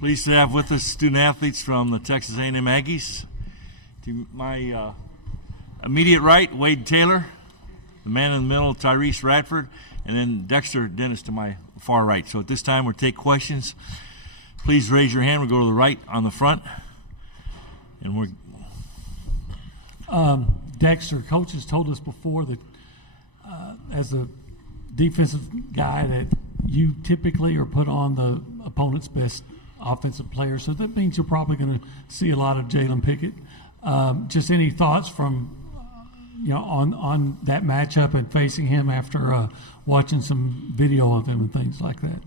Pleased to have with us student-athletes from the Texas A&M Aggies. To my immediate right, Wade Taylor. The man in the middle, Tyrese Radford. And then Dexter Dennis to my far right. So at this time, we'll take questions. Please raise your hand. We'll go to the right on the front. And we're... Dexter, coach has told us before that as a defensive guy that you typically are put on the opponent's best offensive player, so that means you're probably going to see a lot of Jalen Pickett. Just any thoughts from on that matchup and facing him after watching some video of him and things like that?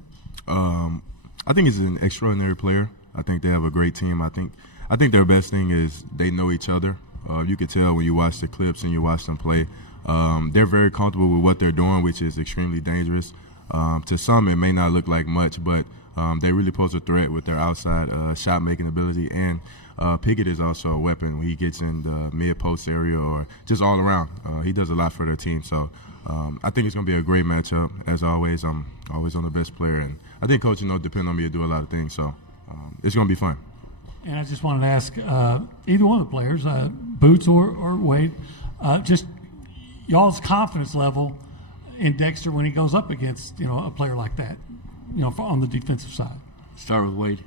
I think he's an extraordinary player. I think they have a great team. I think their best thing is they know each other. You can tell when you watch the clips and you watch them play. They're very comfortable with what they're doing, which is extremely dangerous. To some, it may not look like much, but they really pose a threat with their outside shot-making ability. And Pickett is also a weapon when he gets in the mid-post area or just all around. He does a lot for their team. So I think it's going to be a great matchup. As always, I'm always on the best player. And I think coach, depend on me to do a lot of things. So it's going to be fun. And I just wanted to ask either one of the players, Boots or Wade, just y'all's confidence level in Dexter when he goes up against a player like that, on the defensive side. Start with Wade.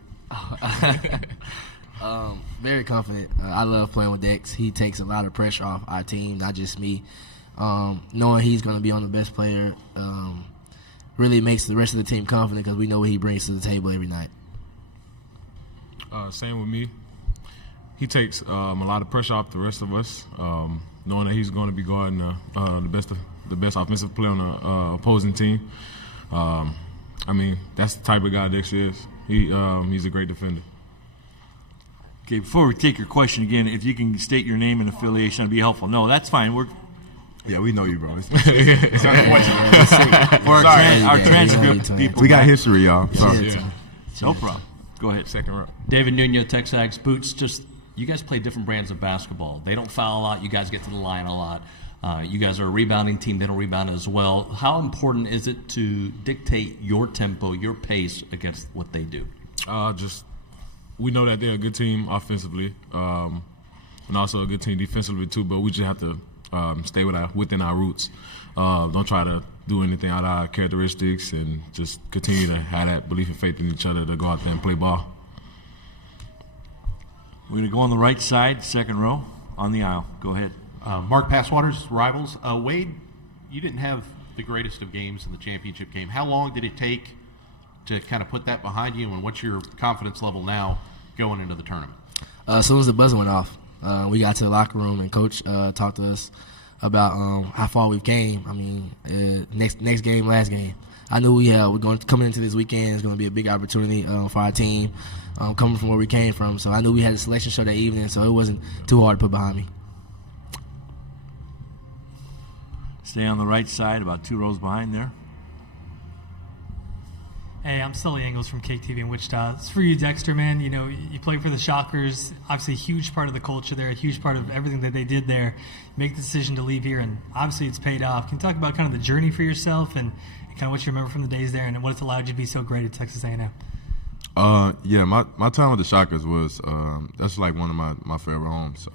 Very confident. I love playing with Dex. He takes a lot of pressure off our team, not just me. Knowing he's going to be on the best player really makes the rest of the team confident because we know what he brings to the table every night. Same with me. He takes a lot of pressure off the rest of us, knowing that he's going to be guarding the best offensive player on the opposing team. That's the type of guy Dexter is. He's a great defender. Okay, before we take your question again, if you can state your name and affiliation, that'd be helpful. No, that's fine. Yeah, we know you, bro. For our transcript people. We got history, y'all. Sorry. Yeah. No problem. Go ahead. Second row. David Nuno, Texas Ags. Boots, just you guys play different brands of basketball. They don't foul a lot. You guys get to the line a lot. You guys are a rebounding team. They don't rebound as well. How important is it to dictate your tempo, your pace against what they do? We know that they're a good team offensively and also a good team defensively too, but we just have to stay within our roots. Don't try to do anything out of our characteristics and just continue to have that belief and faith in each other to go out there and play ball. We're going to go on the right side, second row, on the aisle. Go ahead. Mark Passwater's Rivals. Wade, you didn't have the greatest of games in the championship game. How long did it take to kind of put that behind you, and what's your confidence level now going into the tournament? As soon as the buzzer went off, we got to the locker room, and Coach talked to us about how far we've came. Next game, last game. I knew we're going coming into this weekend. It's going to be a big opportunity for our team, coming from where we came from. So I knew we had a selection show that evening, so it wasn't too hard to put behind me. Stay on the right side, about 2 rows behind there. Hey, I'm Sully Engels from KTV in Wichita. It's for you, Dexter, man. You play for the Shockers. Obviously, a huge part of the culture there, a huge part of everything that they did there. Make the decision to leave here, and obviously it's paid off. Can you talk about kind of the journey for yourself and kind of what you remember from the days there and what it's allowed you to be so great at Texas A&M? My time with the Shockers was that's like one of my favorite homes.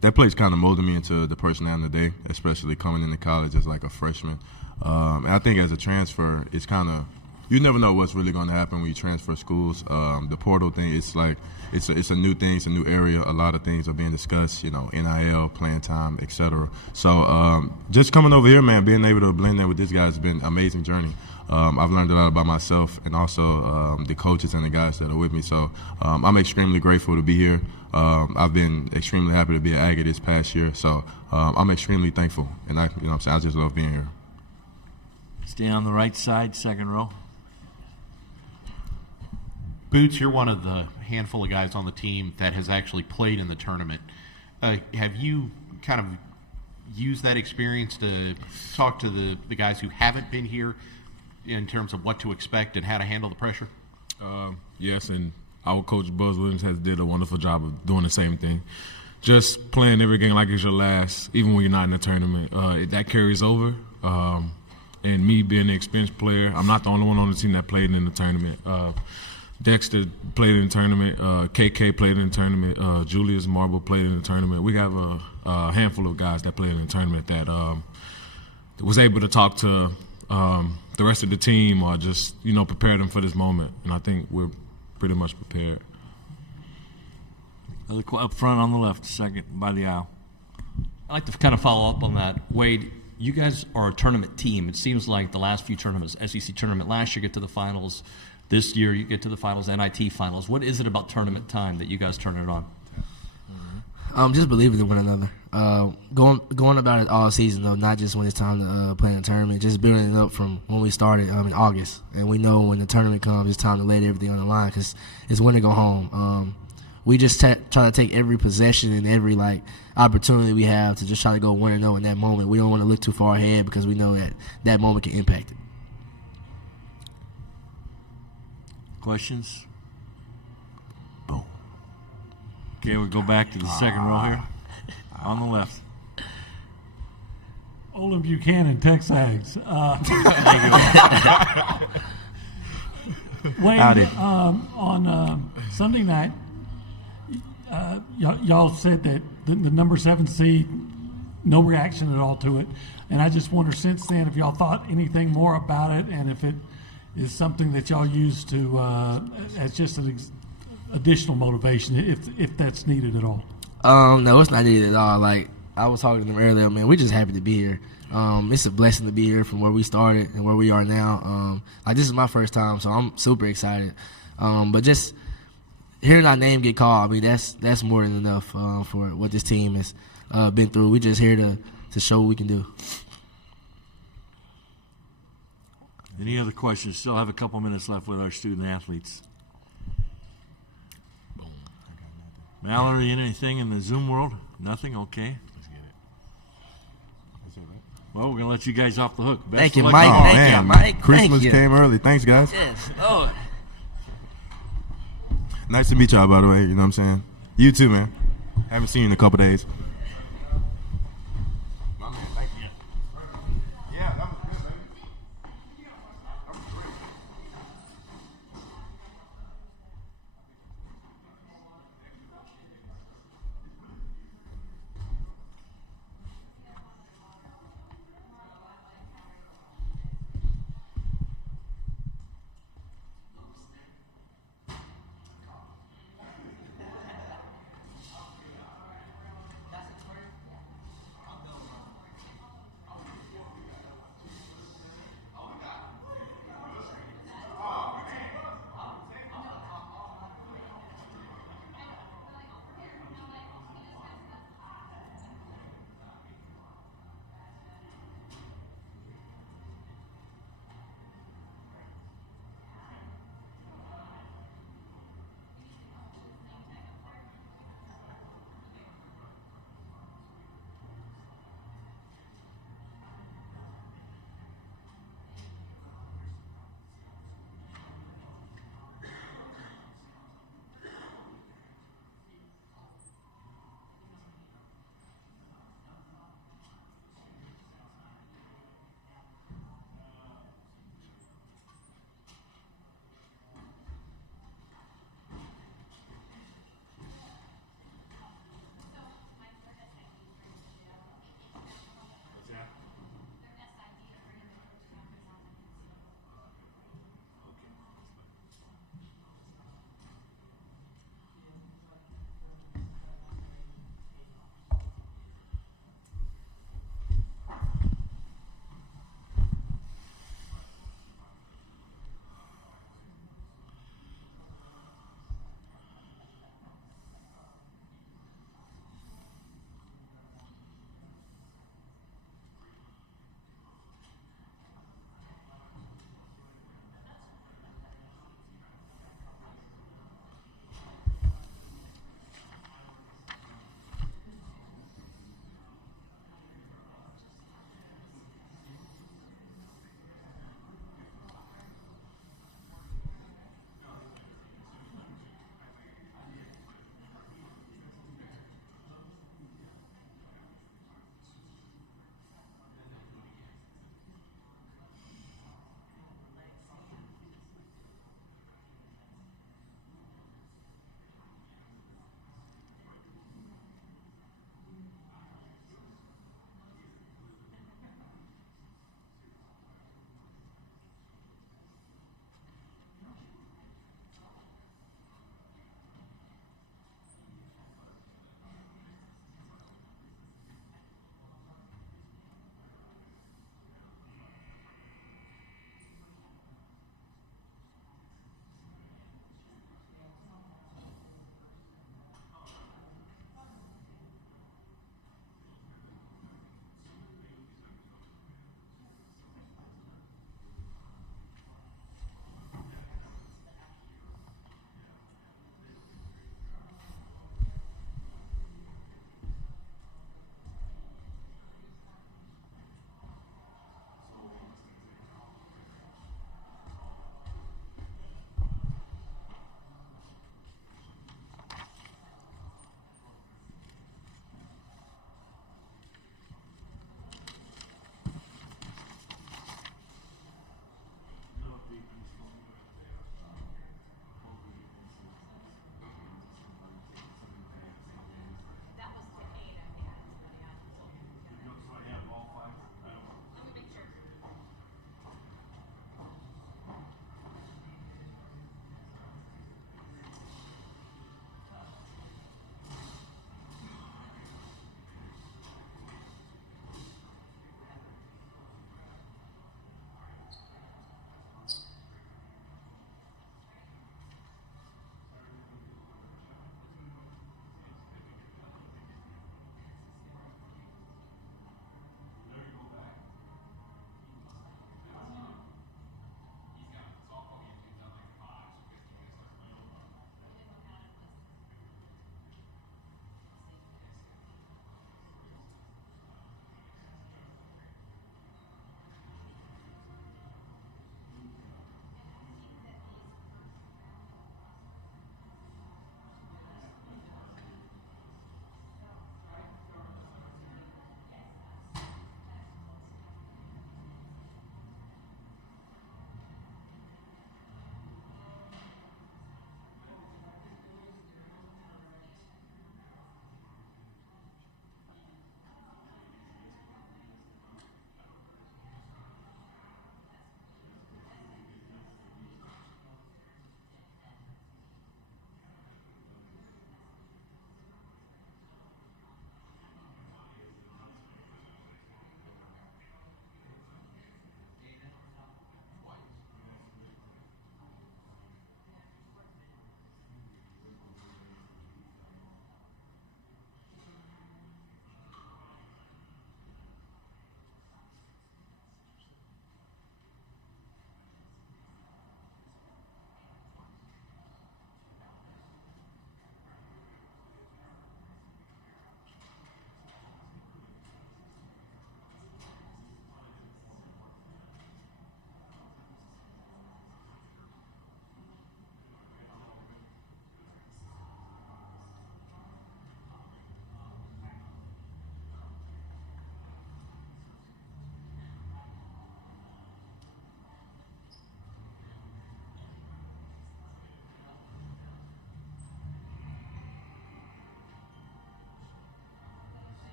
That place kind of molded me into the person I am today, especially coming into college as like a freshman. And I think as a transfer, it's kind of you never know what's really going to happen when you transfer schools. The portal thing, it's like it's a new thing, it's a new area. A lot of things are being discussed, NIL, playing time, etc. So just coming over here, man, being able to blend that with this guy has been an amazing journey. I've learned a lot about myself and also the coaches and the guys that are with me. So I'm extremely grateful to be here. I've been extremely happy to be an Aggie this past year. So I'm extremely thankful, and I just love being here. Stay on the right side, second row. Boots, you're one of the handful of guys on the team that has actually played in the tournament. Have you kind of used that experience to talk to the guys who haven't been here in terms of what to expect and how to handle the pressure? Yes, and our coach Buzz Williams has did a wonderful job of doing the same thing. Just playing every game like it's your last, even when you're not in the tournament. That carries over. And me being an experienced player, I'm not the only one on the team that played in the tournament. Dexter played in the tournament. KK played in the tournament. Julius Marble played in the tournament. We have a handful of guys that played in the tournament that was able to talk to the rest of the team or just, prepare them for this moment. And I think we're pretty much prepared. Up front on the left, second by the aisle. I'd like to kind of follow up on that. Wade, you guys are a tournament team. It seems like the last few tournaments, SEC tournament last year, get to the finals. This year, you get to the finals, NIT finals. What is it about tournament time that you guys turn it on? Just believing in one another. Going about it all season, though, not just when it's time to play in a tournament, just building it up from when we started in August. And we know when the tournament comes, it's time to lay everything on the line because it's when to go home. We just try to take every possession and every opportunity we have to just try to go 1-0 in that moment. We don't want to look too far ahead because we know that moment can impact it. Questions? Boom. Okay, we'll go back to the second row here. On the left. Olin Buchanan, Texags. Wade, Howdy. on Sunday night, y'all said that the number 7 seed, no reaction at all to it. And I just wonder since then if y'all thought anything more about it and if it is something that y'all use to as just an additional motivation, if that's needed at all. No, it's not needed at all. I was talking to them earlier, man, we're just happy to be here. It's a blessing to be here from where we started and where we are now. This is my first time, so I'm super excited. But just hearing our name get called, that's more than enough for what this team has been through. We're just here to show what we can do. Any other questions? Still have a couple minutes left with our student athletes. Mallory, anything in the Zoom world? Nothing? Okay. Well, we're going to let you guys off the hook. Best Thank you, of luck Mike. tomorrow. Thank you, Mike. Christmas Thank you. came early. Thanks, guys. Yes, Lord. Nice to meet y'all, by the way. You know what I'm saying? You too, man. Haven't seen you in a couple days. My man, thank you. Yeah, that was good, baby. That was great.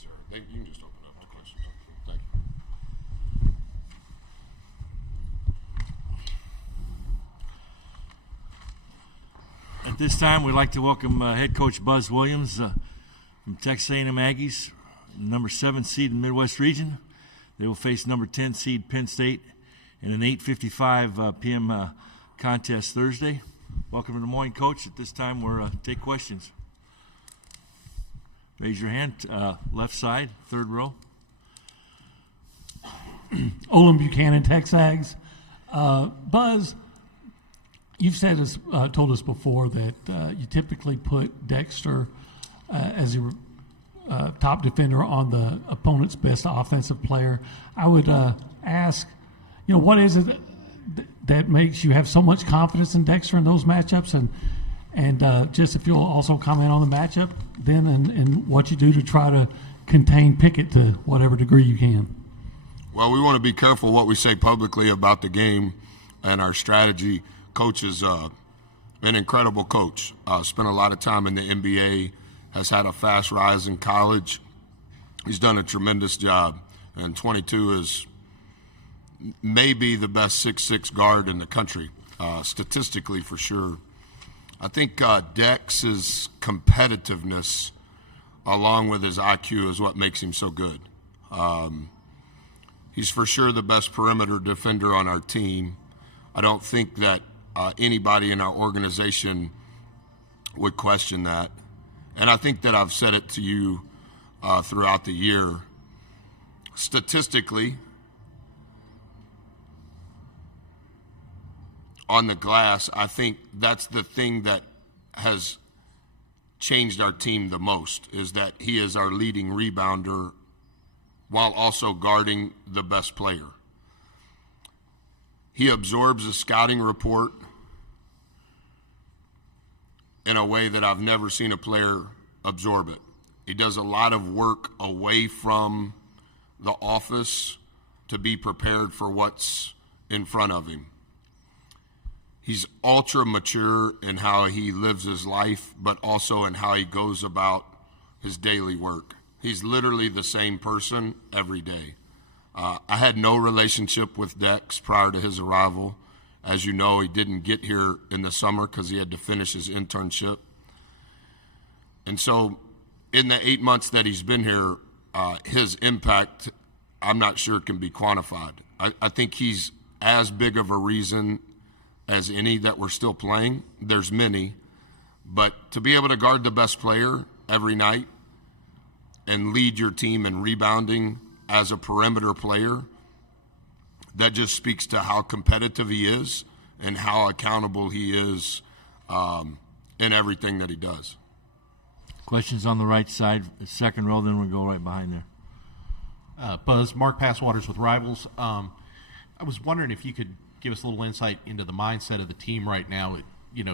Yes, sir. You can just open up the questions. Thank you. At this time, we'd like to welcome head coach Buzz Williams from Texas A&M Aggies, number 7 seed in the Midwest region. They will face number 10 seed Penn State in an 8:55 p.m. Contest Thursday. Welcome to Des Moines, Coach. At this time, we'll take questions. Raise your hand. Left side, third row. Olin Buchanan, Texags. Buzz, you've told us before that you typically put Dexter as your top defender on the opponent's best offensive player. I would ask, what is it that makes you have so much confidence in Dexter in those matchups, and just if you'll also comment on the matchup then and what you do to try to contain Pickett to whatever degree you can. Well, we want to be careful what we say publicly about the game and our strategy. Coach is an incredible coach. Spent a lot of time in the NBA, has had a fast rise in college. He's done a tremendous job, and 22 is maybe the best 6'6" guard in the country, statistically for sure. I think Dex's competitiveness, along with his IQ, is what makes him so good. He's for sure the best perimeter defender on our team. I don't think that anybody in our organization would question that. And I think that I've said it to you throughout the year. Statistically, on the glass, I think that's the thing that has changed our team the most, is that he is our leading rebounder while also guarding the best player. He absorbs a scouting report in a way that I've never seen a player absorb it. He does a lot of work away from the office to be prepared for what's in front of him. He's ultra mature in how he lives his life, but also in how he goes about his daily work. He's literally the same person every day. I had no relationship with Dex prior to his arrival. As you know, he didn't get here in the summer because he had to finish his internship. And so in the 8 months that he's been here, his impact, I'm not sure can be quantified. I think he's as big of a reason as any that we're still playing. There's many. But to be able to guard the best player every night and lead your team in rebounding as a perimeter player, that just speaks to how competitive he is and how accountable he is in everything that he does. Questions on the right side, second row, then we'll go right behind there. Buzz, Mark Passwaters with Rivals. I was wondering if you could give us a little insight into the mindset of the team right now.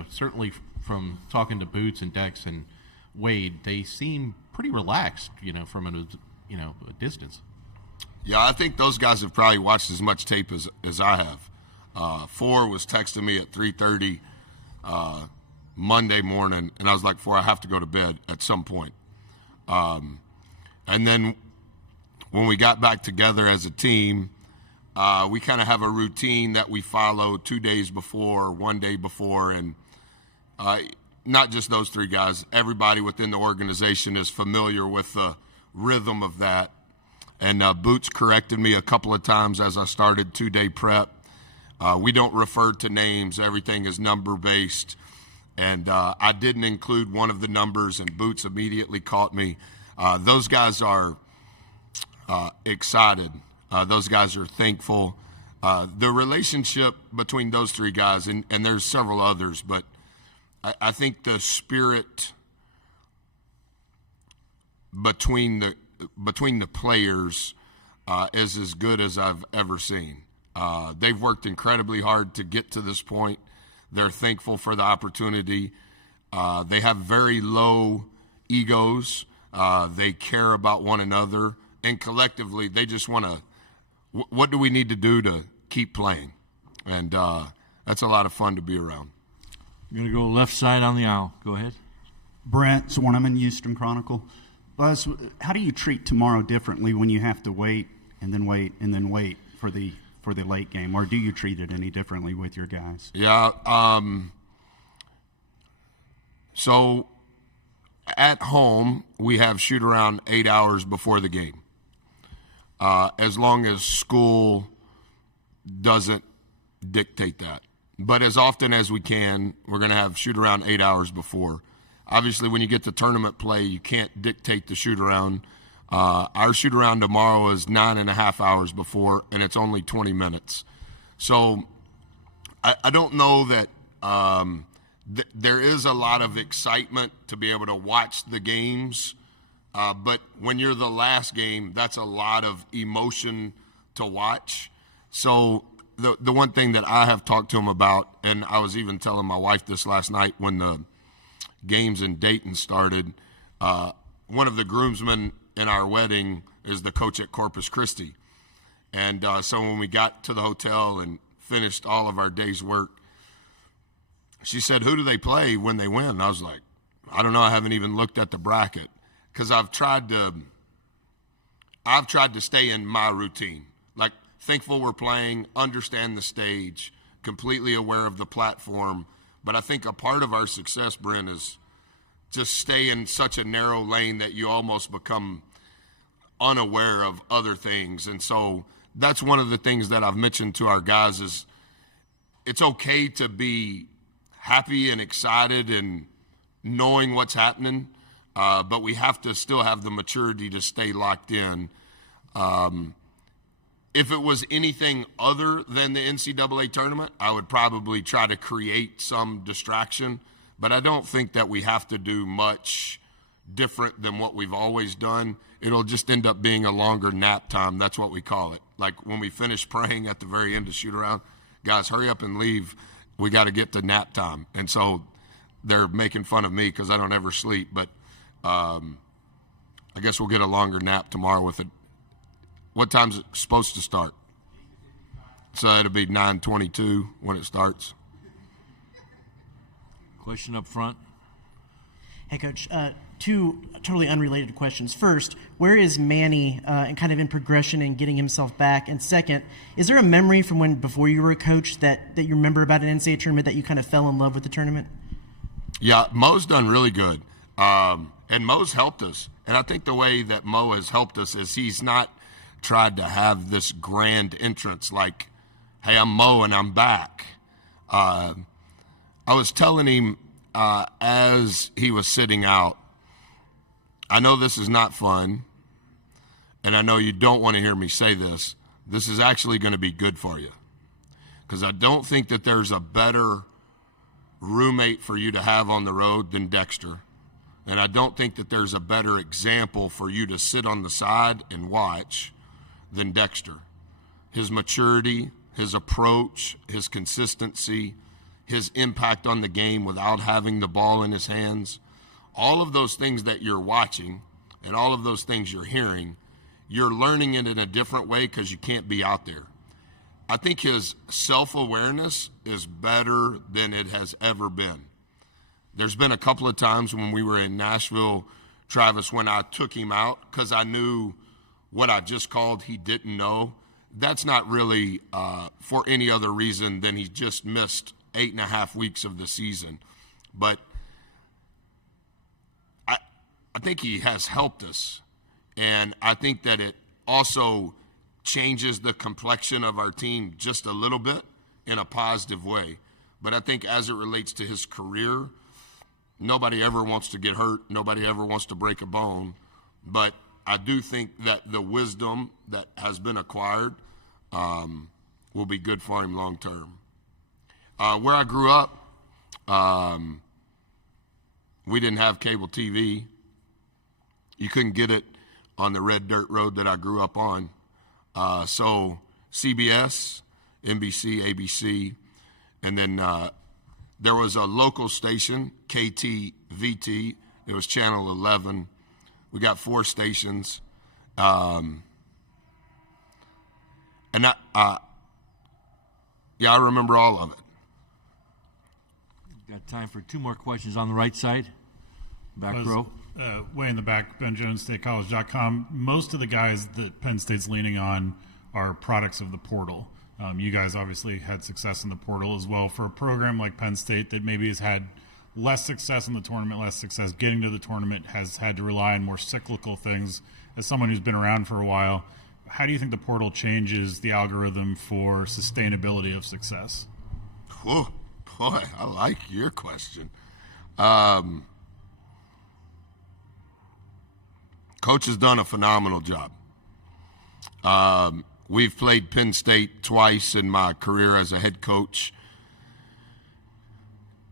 Certainly from talking to Boots and Dex and Wade, they seem pretty relaxed, from a distance. Yeah, I think those guys have probably watched as much tape as I have. Four was texting me at 3:30 Monday morning, and I was like, Four, I have to go to bed at some point. And then when we got back together as a team, we kind of have a routine that we follow 2 days before, 1 day before, and not just those three guys. Everybody within the organization is familiar with the rhythm of that. And Boots corrected me a couple of times as I started 2-day prep. We don't refer to names. Everything is number-based. And I didn't include one of the numbers, and Boots immediately caught me. Those guys are excited. Those guys are thankful. The relationship between those three guys, and there's several others, but I think the spirit between the players is as good as I've ever seen. They've worked incredibly hard to get to this point. They're thankful for the opportunity. They have very low egos. They care about one another. And collectively, they just want to, what do we need to do to keep playing? And that's a lot of fun to be around. You're going to go left side on the aisle. Go ahead. Brent Zorneman, Houston Chronicle. Buzz, how do you treat tomorrow differently when you have to wait and then wait and then wait for the late game, or do you treat it any differently with your guys? Yeah. So at home, we have shoot around 8 hours before the game. As long as school doesn't dictate that. But as often as we can, we're going to have shoot around 8 hours before. Obviously, when you get to tournament play, you can't dictate the shoot around. Our shoot around tomorrow is 9.5 hours before, and it's only 20 minutes. So I don't know that there is a lot of excitement to be able to watch the games. But when you're the last game, that's a lot of emotion to watch. So the one thing that I have talked to him about, and I was even telling my wife this last night when the games in Dayton started, one of the groomsmen in our wedding is the coach at Corpus Christi. And so when we got to the hotel and finished all of our day's work, she said, "Who do they play when they win?" And I was like, "I don't know. I haven't even looked at the bracket." Because I've tried to stay in my routine. Like, thankful we're playing, understand the stage, completely aware of the platform. But I think a part of our success, Brent, is just stay in such a narrow lane that you almost become unaware of other things. And so that's one of the things that I've mentioned to our guys is it's okay to be happy and excited and knowing what's happening. But we have to still have the maturity to stay locked in. If it was anything other than the NCAA tournament, I would probably try to create some distraction. But I don't think that we have to do much different than what we've always done. It'll just end up being a longer nap time. That's what we call it. Like when we finish praying at the very end of shoot around, guys, hurry up and leave. We got to get to nap time. And so they're making fun of me because I don't ever sleep. But I guess we'll get a longer nap tomorrow with it. What time's it supposed to start? So it'll be 9:22 when it starts. Question up front. Hey, Coach. Two totally unrelated questions. First, where is Manny and kind of in progression and getting himself back? And second, is there a memory from when before you were a coach that you remember about an NCAA tournament that you kind of fell in love with the tournament? Yeah, Mo's done really good. And Mo's helped us. And I think the way that Mo has helped us is he's not tried to have this grand entrance like, hey, I'm Mo and I'm back. I was telling him as he was sitting out, I know this is not fun, and I know you don't want to hear me say this. This is actually going to be good for you. Because I don't think that there's a better roommate for you to have on the road than Dexter. And I don't think that there's a better example for you to sit on the side and watch than Dexter. His maturity, his approach, his consistency, his impact on the game without having the ball in his hands, all of those things that you're watching and all of those things you're hearing, you're learning it in a different way because you can't be out there. I think his self-awareness is better than it has ever been. There's been a couple of times when we were in Nashville, Travis, when I took him out because I knew what I just called he didn't know. That's not really for any other reason than he just missed 8.5 weeks of the season. But I think he has helped us. And I think that it also changes the complexion of our team just a little bit in a positive way. But I think as it relates to his career, nobody ever wants to get hurt. Nobody ever wants to break a bone. But I do think that the wisdom that has been acquired will be good for him long term. Where I grew up, we didn't have cable TV. You couldn't get it on the red dirt road that I grew up on. So CBS, NBC, ABC, and then there was a local station, KTVT. It was Channel 11. We got 4 stations. And I remember all of it. Got time for 2 more questions on the right side. Back row. way in the back, Ben Jones, StateCollege.com. Most of the guys that Penn State's leaning on are products of the portal. You guys obviously had success in the portal as well. For a program like Penn State that maybe has had less success in the tournament, less success getting to the tournament, has had to rely on more cyclical things. As someone who's been around for a while, how do you think the portal changes the algorithm for sustainability of success? Whew, boy, I like your question. Coach has done a phenomenal job. We've played Penn State twice in my career as a head coach.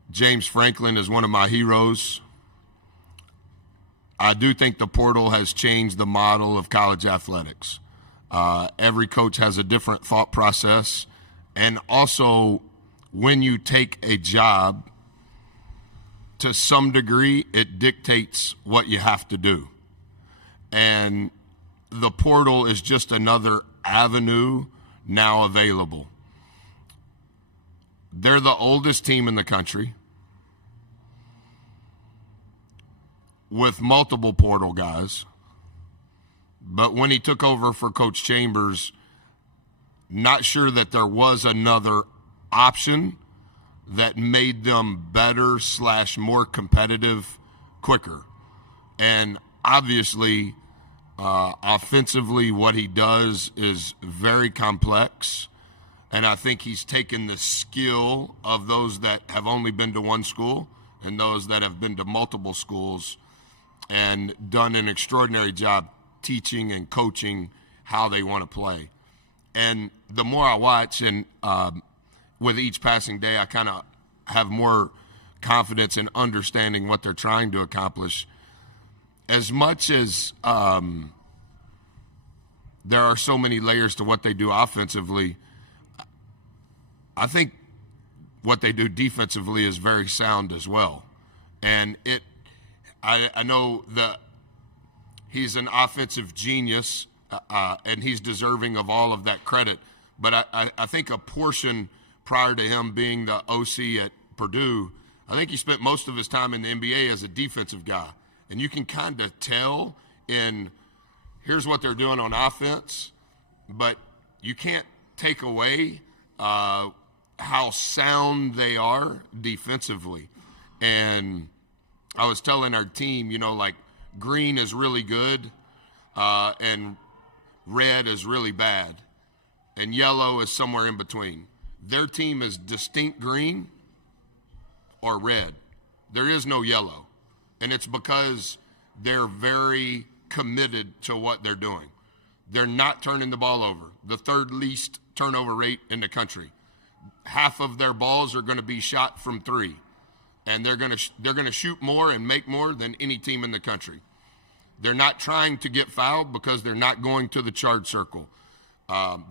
James Franklin is one of my heroes. I do think the portal has changed the model of college athletics. Every coach has a different thought process. And also, when you take a job, to some degree, it dictates what you have to do. And the portal is just another avenue now available. They're the oldest team in the country with multiple portal guys. But when he took over for Coach Chambers, not sure that there was another option that made them better / more competitive quicker. And obviously, offensively, what he does is very complex. And I think he's taken the skill of those that have only been to one school and those that have been to multiple schools and done an extraordinary job teaching and coaching how they want to play. And the more I watch, and with each passing day, I kind of have more confidence in understanding what they're trying to accomplish. As much as there are so many layers to what they do offensively, I think what they do defensively is very sound as well. And I know that he's an offensive genius, and he's deserving of all of that credit. But I think a portion prior to him being the OC at Purdue, I think he spent most of his time in the NBA as a defensive guy. And you can kind of tell in here's what they're doing on offense, but you can't take away how sound they are defensively. And I was telling our team, like green is really good and red is really bad, and yellow is somewhere in between. Their team is distinct green or red. There is no yellow. And it's because they're very committed to what they're doing. They're not turning the ball over. The third least turnover rate in the country. Half of their balls are going to be shot from three. And they're going to shoot more and make more than any team in the country. They're not trying to get fouled because they're not going to the charge circle.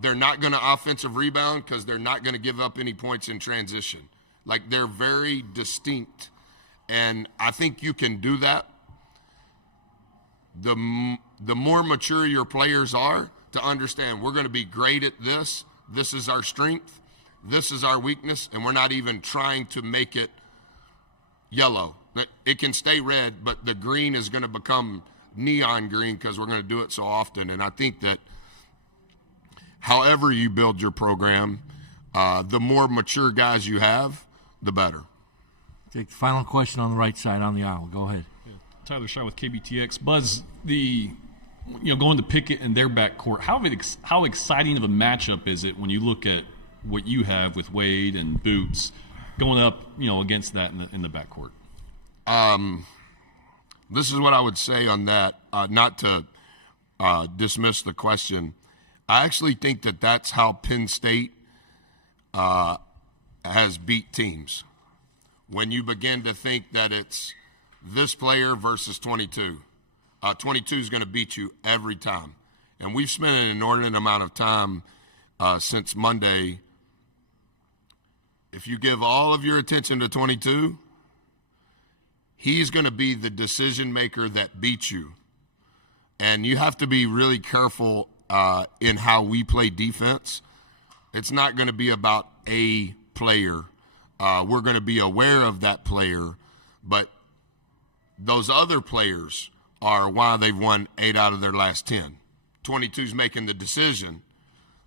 They're not going to offensive rebound because they're not going to give up any points in transition. Like, they're very distinct. And I think you can do that. The more mature your players are to understand we're going to be great at this. This is our strength. This is our weakness. And we're not even trying to make it yellow. It can stay red, but the green is going to become neon green because we're going to do it so often. And I think that however you build your program, the more mature guys you have, the better. Take the final question on the right side on the aisle. Go ahead. Tyler Shaw with KBTX. Buzz, going to Pickett and their backcourt, how exciting of a matchup is it when you look at what you have with Wade and Boots going up, against that in the backcourt? This is what I would say on that, not to dismiss the question. I actually think that that's how Penn State has beat teams. When you begin to think that it's this player versus 22. 22 is going to beat you every time. And we've spent an inordinate amount of time since Monday. If you give all of your attention to 22, he's going to be the decision maker that beats you. And you have to be really careful in how we play defense. It's not going to be about a player. We're going to be aware of that player, but Those other players are why they've won 8 out of their last 10. 22's making the decision,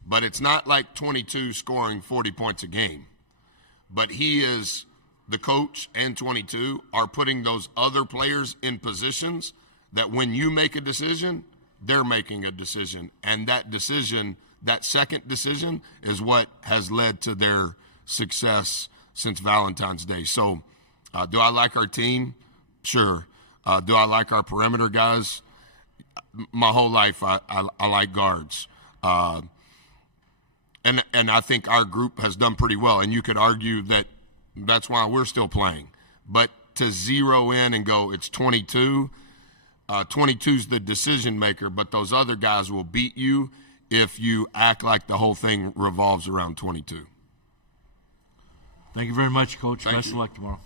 but it's not like 22 scoring 40 points a game. But he is, the coach and 22 are putting those other players in positions that when you make a decision, they're making a decision. And that decision, that second decision, is what has led to their success since Valentine's Day. So do I like our team? Sure. Do I like our perimeter guys? My whole life I like guards. And I think our group has done pretty well. And you could argue that that's why we're still playing. But to zero in and go, it's 22, 22's the decision maker, but those other guys will beat you if you act like the whole thing revolves around 22. Thank you very much, Coach. Thank Best you. of luck tomorrow.